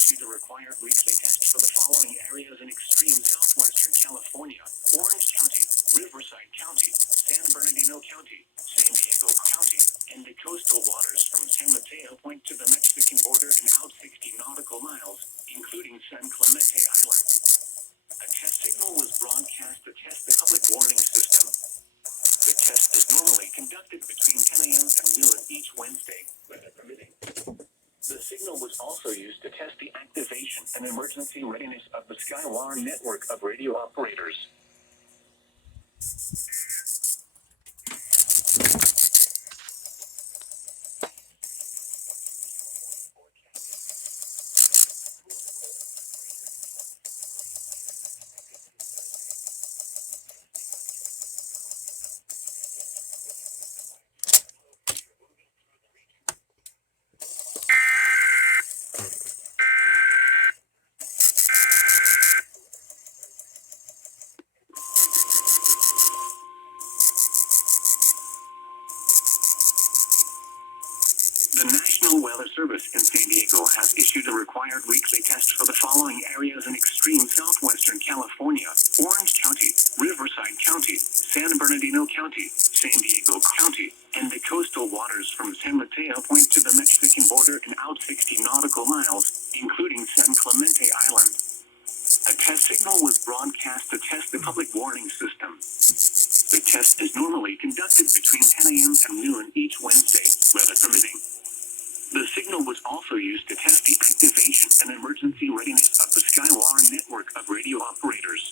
issued a required weekly test for the following areas in extreme southwestern California: Orange County, Riverside County, San Bernardino County, San Diego County, and the coastal waters from San Mateo Point to the Mexican border and out 60 nautical miles, including San Clemente Island. A test signal was broadcast to test the public warning system. The test is normally conducted between 10 a.m. and noon each Wednesday, weather permitting. The signal was also used to test the activation and emergency readiness of the Skywire network of radio operators. The National Weather Service in San Diego has issued a required weekly test for the following areas in extreme southwestern California: Orange County, Riverside County, San Bernardino County, San Diego County, and the coastal waters from San Mateo Point to the Mexican border and out 60 nautical miles, including San Clemente Island. A test signal was broadcast to test the public warning system. The test is normally conducted between 10 a.m. and noon each Wednesday, weather permitting. The signal was also used to test the activation and emergency readiness of the Skywire network of radio operators.